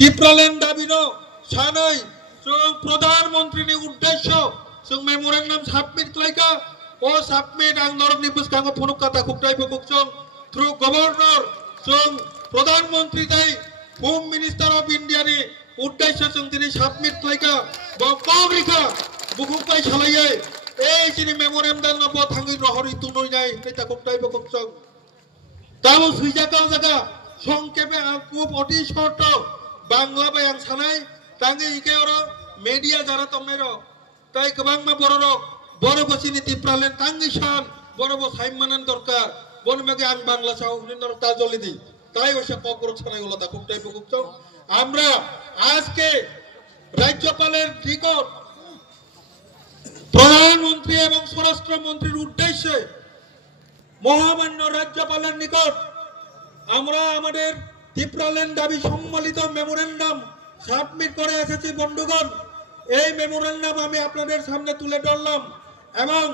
तिप्रालेन दाबिनो सानै जों प्रधानमंत्री उद्देश्य जों मेमोरेंडम सबमिट खालायखा ओ सबमिट आं नरकनि बुसखांगो फनुक काता खुबथाय बकुकजों थ्रु गवर्नर जों प्रधानमंत्री दाय होम मिनिस्टार ऑफ इंडिया नि उद्देश्य जों दिनै सबमिट खालायखा बकरिखा बुकुकबाय सालायै এই যিনি মেমোরেন্ডাম নব থাঙ্গি রহরি তুনই নাই নেতা খুবটাই বকুকজों তাও সুইজাকাও জায়গা সংক্ষেপে খুব অতি শর্ট বাংলা বাই आं সানাই তাঙ্গি ইকে ওর মিডিয়া যারা তমের তাই গোबांमा বড় বসিনি তিপ্রালেন তাঙ্গি শান বড় সাইমানান দরকার বনমেগে आं বাংলা চাও হুনিনর তাজলি দি তাই ওসে ককর ছানাই হলো তা খুবটাই বকুকজों আমরা আজকে রাজ্যপালের নিকট প্রধানমন্ত্রী এবং স্বরাষ্ট্রমন্ত্রীর উদ্দেশ্যে মহামান্য রাজ্যপালের নিকট আমরা আমাদের তিপ্রালেন দাবি সম্মিলিত মেমোরেন্ডাম সাবমিট করে এসেছি বন্ধুগণ এই মেমোরেন্ডাম আমি আপনাদের সামনে তুলে ধরলাম এবং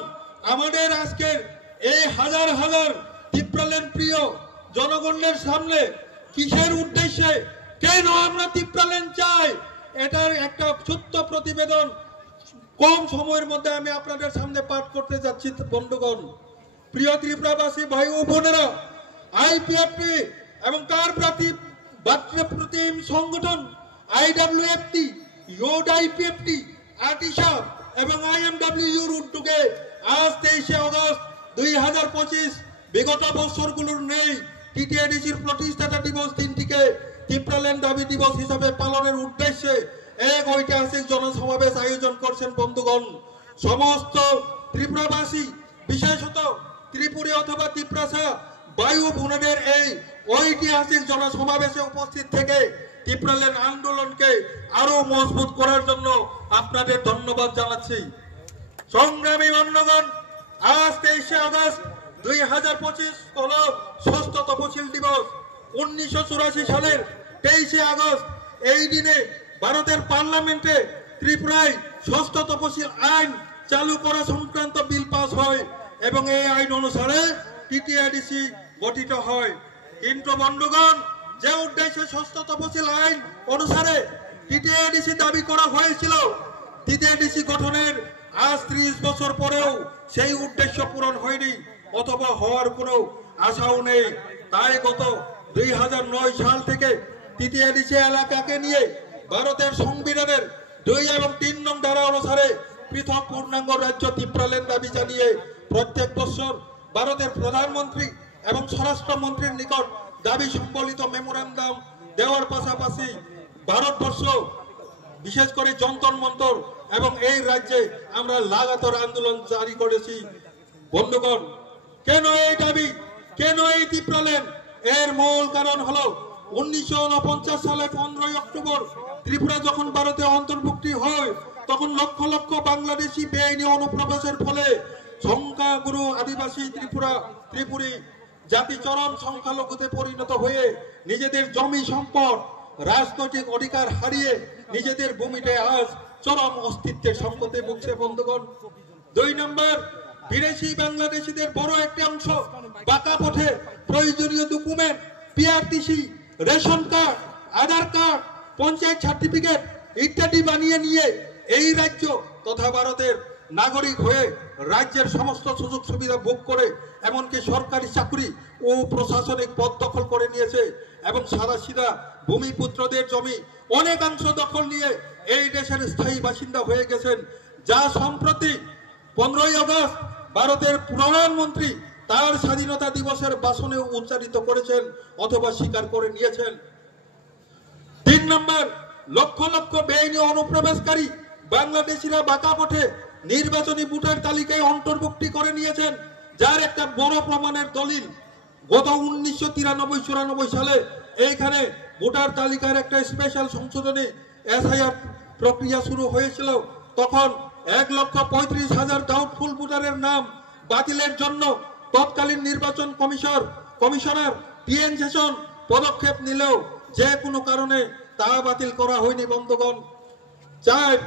আমাদের আজকের এই হাজার হাজার তিপ্রালেন প্রিয় জনগণের সামনে কিসের উদ্দেশ্যে কেন আমরা তিপ্রালেন চাই এটার একটা ছোট্ট প্রতিবেদন কম সময়ের মধ্যে আমি আপনাদের সামনে পাঠ করতে যাচ্ছি বন্ধুগণ প্রিয় ত্রিপুরাবাসী ভাই ও বোনেরা আইপিএফটি এবং তার প্রতিম সংগঠন আইডব্লিউএফটি ইউড আইপিএফটি আটিশা এবং আইএমডব্লিউর উদ্যোগে আজ 23 আগস্ট 2025 বিগত বছরগুলোর নেই টিটিআইডিসির প্রতিষ্ঠাতা দিবস দিনটিকে তিপ্রালেন দাবি দিবস হিসাবে পালনের উদ্দেশ্যে এক ঐতিহাসিক জনসমাবেশ আয়োজন করছেন বন্ধুগণ সমস্ত ত্রিপুরাবাসী বিশেষত ত্রিপুরী অথবা তিপ্রাসা বায়ু বোনেদের এই ঐতিহাসিক জনসমাবেশে উপস্থিত থেকে তিপ্রালেন আন্দোলনকে আরো মজবুত করার জন্য আপনাদের ধন্যবাদ জানাচ্ছি সংগ্রামী বন্ধুগণ আজ 23 আগস্ট 2025 হলো ষষ্ঠ তপশিল দিবস 1984 সালের 23 আগস্ট এই দিনে ভারতের পার্লামেন্টে ত্রিপুরায় ষষ্ঠ তপশিল আইন চালু করা সংক্রান্ত বিল পাস হয় এবং এই আইন অনুসারে টিটিআইডিসি গঠিত হয় কিন্তু বন্ধুগণ যে উদ্দেশ্যে ষষ্ঠ তপশিল আইন অনুসারে টিটিআইডিসি দাবি করা হয়েছিল টিটিআইডিসি গঠনের আজ 30 বছর পরেও সেই উদ্দেশ্য পূরণ হয়নি অথবা হওয়ার কোনো আশাও নেই তাই গত 2009 সাল থেকে টিটিআইডিসি এলাকাকে নিয়ে ভারতের সংবিধানের 2 এবং 3 নং ধারা অনুসারে পৃথক পূর্ণাঙ্গ রাজ্য তিপ্রালেন দাবি জানিয়ে প্রত্যেক বছর ভারতের প্রধানমন্ত্রী এবং স্বরাষ্ট্রমন্ত্রীর নিকট দাবি সম্বলিত মেমোরেন্ডাম দেওয়ার পাশাপাশি ভারতবর্ষ বিশেষ করে যন্তর মন্তর এবং এই রাজ্যে আমরা লাগাতার আন্দোলন জারি করেছি বন্ধুগণ কেন এই দাবি কেন এই তিপ্রালেন এর মূল কারণ হলো 1949 সালে 15 অক্টোবর ত্রিপুরা যখন ভারতে অন্তর্ভুক্তি হয় তখন লক্ষ লক্ষ বাংলাদেশি বেআইনি অনুপ্রবেশের ফলে সংখ্যাগুরু আদিবাসী ত্রিপুরী জাতি চরম সংখ্যালঘুতে পরিণত হয়ে নিজেদের জমি সম্পদ রাজনৈতিক অধিকার হারিয়ে নিজেদের ভূমিতে আজ চরম অস্তিত্বের সংকটে ভুগছে বন্ধুগণ 2 নম্বর বিদেশি বাংলাদেশিদের বড় একটি অংশ বাঁকা পথে প্রয়োজনীয় ডকুমেন্ট পিআরটিসি রেশন কার্ড আধার কার্ড পঞ্চায়েত সার্টিফিকেট ইত্যাদি বানিয়ে নিয়ে এই রাজ্য তথা ভারতের নাগরিক হয়ে রাজ্যের সমস্ত সুযোগ সুবিধা ভোগ করে এমনকি সরকারি চাকরি ও প্রশাসনিক পদ দখল করে নিয়েছে এবং সাদা সিধা ভূমিপুত্রদের জমি অনেকাংশ দখল নিয়ে এই দেশের স্থায়ী বাসিন্দা হয়ে গেছেন যা সম্প্রতি 15 আগস্ট ভারতের প্রধানমন্ত্রী তার স্বাধীনতা দিবসের ভাষণে উচ্চারিত করেছেন অথবা স্বীকার করে নিয়েছেন 3 নম্বর লক্ষ লক্ষ বেআইনি অনুপ্রবেশকারী বাংলাদেশিরা বাঁকা পথে নির্বাচনী ভোটার তালিকায় অন্তর্ভুক্তি করে নিয়েছেন যার একটা বড় প্রমাণের দলিল গত 1993-94 সালে এইখানে ভোটার তালিকার একটা স্পেশাল সংশোধনী এসআইআর প্রক্রিয়া শুরু হয়েছিল তখন 1,35,000 ডাউটফুল ভোটারের নাম বাতিলের জন্য তৎকালীন নির্বাচন কমিশনার টিএন সেশন পদক্ষেপ নিলেও যে কোনো কারণে তা বাতিল করা হয়নি বন্ধুগণ 4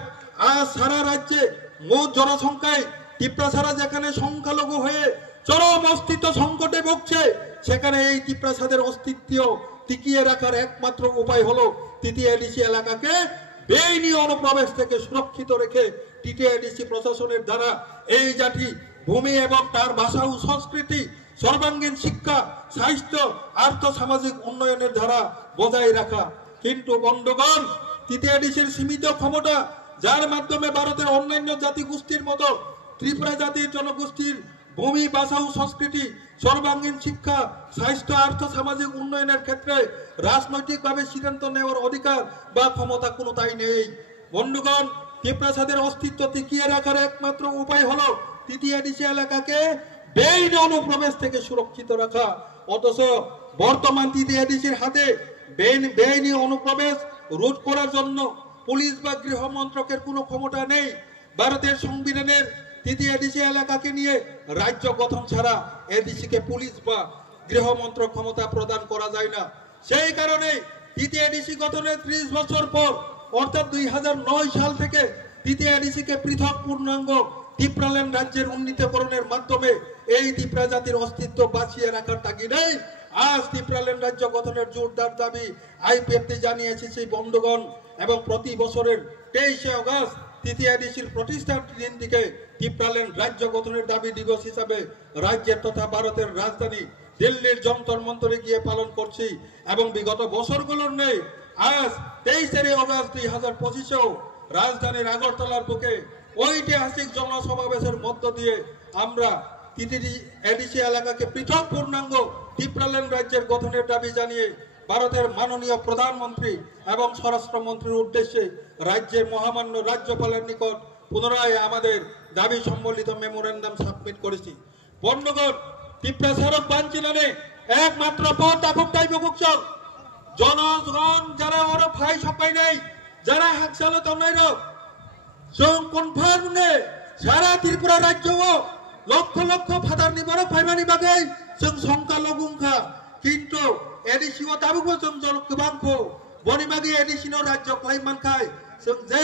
আজ সারা রাজ্যে মোট জনসংখ্যায় ত্রিপুরা ছাড়া যেখানে সংখ্যালঘু হয়ে চরম অস্তিত্ব সংকটে ভুগছে সেখানে এই ত্রিপুরা ছাদের অস্তিত্ব টিকিয়ে রাখার একমাত্র উপায় হলো টিটিআইডিসি এলাকাকে বেআইনি অনুপ্রবেশ থেকে সুরক্ষিত রেখে টিটিআইডিসি প্রশাসনের দ্বারা এই জাতি ভূমি এবং তার ভাষা ও সংস্কৃতি সর্বাঙ্গীন শিক্ষা স্বাস্থ্য আর্থ সামাজিক উন্নয়নের ধারা বজায় রাখা। কিন্তু বন্ধুগণ, টিটিআইডিসির সীমিত ক্ষমতা, যার মাধ্যমে ভারতের অন্যান্য জাতিগোষ্ঠীর মতো ত্রিপুরা জাতির জনগোষ্ঠীর ভূমি ভাষা ও সংস্কৃতি সর্বাঙ্গীন শিক্ষা স্বাস্থ্য আর্থ সামাজিক উন্নয়নের ক্ষেত্রে রাজনৈতিকভাবে সিদ্ধান্ত নেওয়ার অধিকার বা ক্ষমতা কোনোটাই নেই। বন্ধুগণ, ত্রিপুরাসাদের অস্তিত্ব টিকিয়ে রাখার একমাত্র উপায় হলো টিটিআইডিসি এলাকাকে বেআইনি অনুপ্রবেশ থেকে সুরক্ষিত রাখা। অথচ বর্তমান টিটিআইডিসির হাতে বেআইনি অনুপ্রবেশ রোধ করার জন্য পুলিশ বা গৃহ মন্ত্রকের কোনো ক্ষমতা নেই। ভারতের সংবিধানের টিটিআইডিসি এলাকাকে নিয়ে রাজ্য গঠন ছাড়া এডিসিকে পুলিশ বা গৃহ মন্ত্রক ক্ষমতা প্রদান করা যায় না। সেই কারণে টিটিআইডিসি গঠনের 30 বছর পর অর্থাৎ 2009 সাল থেকে টিটিআইডিসিকে পৃথক পূর্ণাঙ্গ ত্রিপুরাল্যান্ড রাজ্যের উন্নীতকরণের মাধ্যমে এই ত্রিপুরা জাতির অস্তিত্ব বাঁচিয়ে রাখার তাগিদেই আজ ত্রিপুরাল্যান্ড রাজ্য গঠনের জোরদার দাবি আইপিএফটি জানিয়েছে সেই বন্ধুগণ। এবং প্রতি বছরের 23শে আগস্ট টিটিআইডিসির প্রতিষ্ঠার দিনটিকে ত্রিপুরাল্যান্ড রাজ্য গঠনের দাবি দিবস হিসাবে রাজ্যের তথা ভারতের রাজধানী দিল্লির যন্তর মন্তরে গিয়ে পালন করছি। এবং বিগত বছরগুলোর নেই আজ 23শে আগস্ট 2025-এও রাজধানীর আগরতলার বুকে ঐতিহাসিক জনসমাবেশের মধ্য দিয়ে আমরা টিটিআইডিসি এলাকাকে পৃথক পূর্ণাঙ্গ ত্রিপুরাল্যান্ড রাজ্যের গঠনের দাবি জানিয়ে ভারতের মাননীয় প্রধানমন্ত্রী এবং স্বরাষ্ট্রমন্ত্রীর উদ্দেশ্যে রাজ্যের মহামান্য রাজ্যপালের নিকট পুনরায় আমাদের দাবি সম্বলিত মেমোরেন্ডাম সাবমিট করেছি। বন্ধুগণ, ত্রিপুরা স্মারক বাঞ্ছিনানে একমাত্র পথ তাকুকটাই বকুকচল জনগণ যারা ওর ভাই সবাই নেই, যারা হাকসালো তনাইর जों कनफार्मनो सारा त्रिपुरा राज्योआव लक्ष लक्ष फादार निबरक फाइमानि बागै जों संख्यालघुखा किन्तु एडिसिआव दाबो जों गोबांखौ बनि बागै एडिसिनाव राज्य खालाममानखाय जों जे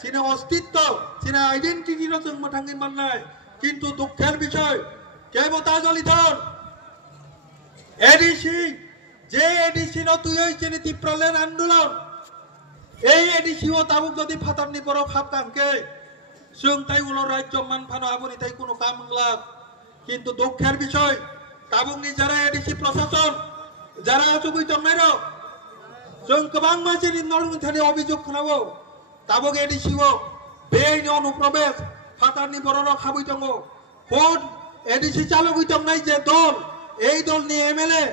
सिना अस्तित्व सिना आइडेन्टिटिनो जों मोथाङै मोननाय किन्तु दुखर विषय केबता जलिधर एडिसि जे एडिसिनो तुयै सिनि त्रिपुराल्যান্ড आन्दोलन এই এডিসিও তাবুক যদি ফাতারনি বড় খাপ কামকে जों তাই উলো রাজ্য মানফানো আবনি তাই কোনো কাম লাগ। কিন্তু দুঃখের বিষয় তাবুকনি যারা এডিসি প্রশাসন যারা আচুগুই দংনাইর जों गोबां मानसिनि नरमुथानि अभियोग खोनाबो ताबुक एडिसिओ बेआइनि अनुप्रवेश फातारनि बरनो खाबुइ दङ। कोन एडिसि चालुगुइ दंनाय जे दल এই দলनि एमएलए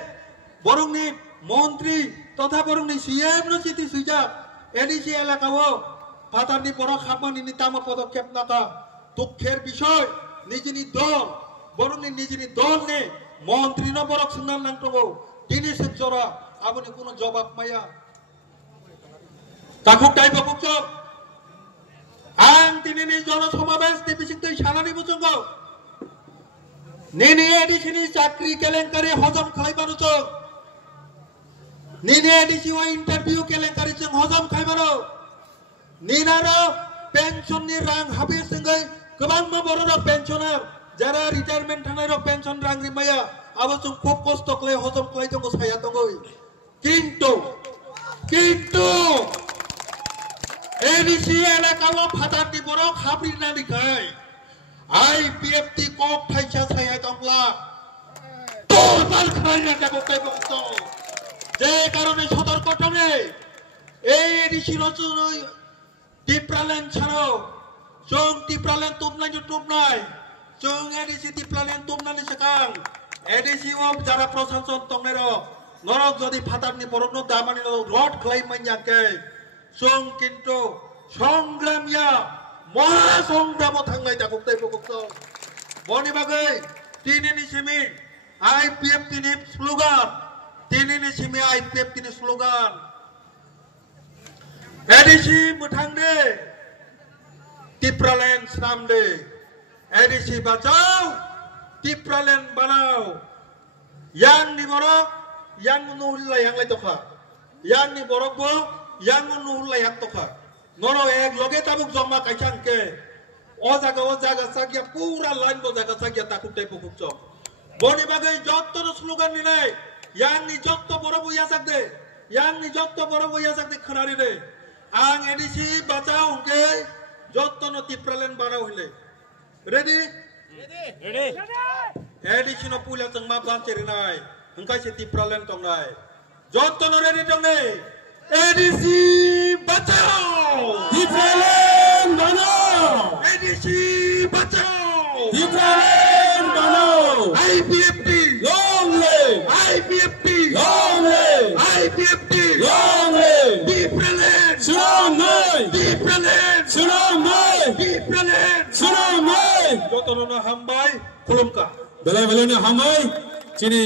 बरंनि मन्त्री तथा बरंनि सीएम नो सिटी सुइजा एडिसि एलाकाओ फातारनि बरं खामानिनि तामा पदक्षेप नाका। दुखेर विषय निजिनि दल बरंनि निजिनि दलनि मन्त्रीनो बरक सोंना नांगौ दिनै सेक्टरा आबनि कोनो जवाब माया ताकुक दायबो बुकजोब आं दिनैनि जनसमावेशनि बिसिङै सानानि बुङो निनि एडिसिनि चाकरि केलेंकारि हजम खालामबानो जों निनि एडिसिओ इन्टारभिउ केलेंकारि जों हजम खालामबानो निनारो पेन्सननि रां हाबि जोङै गोबां बर'नो पेन्सनार যারা রিটায়ারমেন্ট থানার পেনশন রাং রিমায়া আবার जों খুব কষ্ট করে হজম খাই দङ ছায়া দङ কিন্তু কিন্তু এডিসি এলাকাও ফাটারনি বড় খাবরি না দিখাই আইপিএফটি কক থাইছা ছায়া দংলা তোরপাল খাই না যাব তাই বক্ত যে কারণে সতর্ক থানে এই এডিসি রচনায় ত্রিপুরাল্যান্ড ছাড়াও जों ত্রিপুরাল্যান্ড তুবনাই जों एडिसि ত্রিপুরাল্যান্ড तुमनानै सेकां एडिसिओ जारा प्रशासन दंनाय नरक जदि फातारनि बरनो दामानि रड खालाममानयाके जों किन्तु संग्रामिया महा संग्राम थांनाय दागुकताय बगुक्त बनि बागै दिनैनि सिमि आइपिएफटिनि स्लोगान दिनैनि सिमि आइपिएफटिनि स्लोगान एडिसि मोथांदे ত্রিপুরাল্যান্ড सामदे एडिसि बचाओ ত্রিপুরাল্যান্ড बनाओ yang ni borok yang nuhullah yang lai tokha yang ni borok bo yang nuhullah yang tokha noro ek loge tabuk joma kaisang ke o jaga sagya pura line bo jaga sagya takuk tai pukuk chok boni bagai jotto slogan ni nai yang ni jotto borok ya sagde yang ni jotto boro boya sakte khanari de ang edisi bachao ke jotto no tipralen bana hile ready edisi no pula tengma bancheri nai hangkai se tipralen tong nai jotto no ready tong nei edisi bachao tipralen bana edisi bachao tipralen bana IPFT long live IPFT long live IPFT long live tipralen Sunam Mai tipralen Sunam Mai tipralen Sunam Mai jotto no hambai khulumka bela-belana hamai sini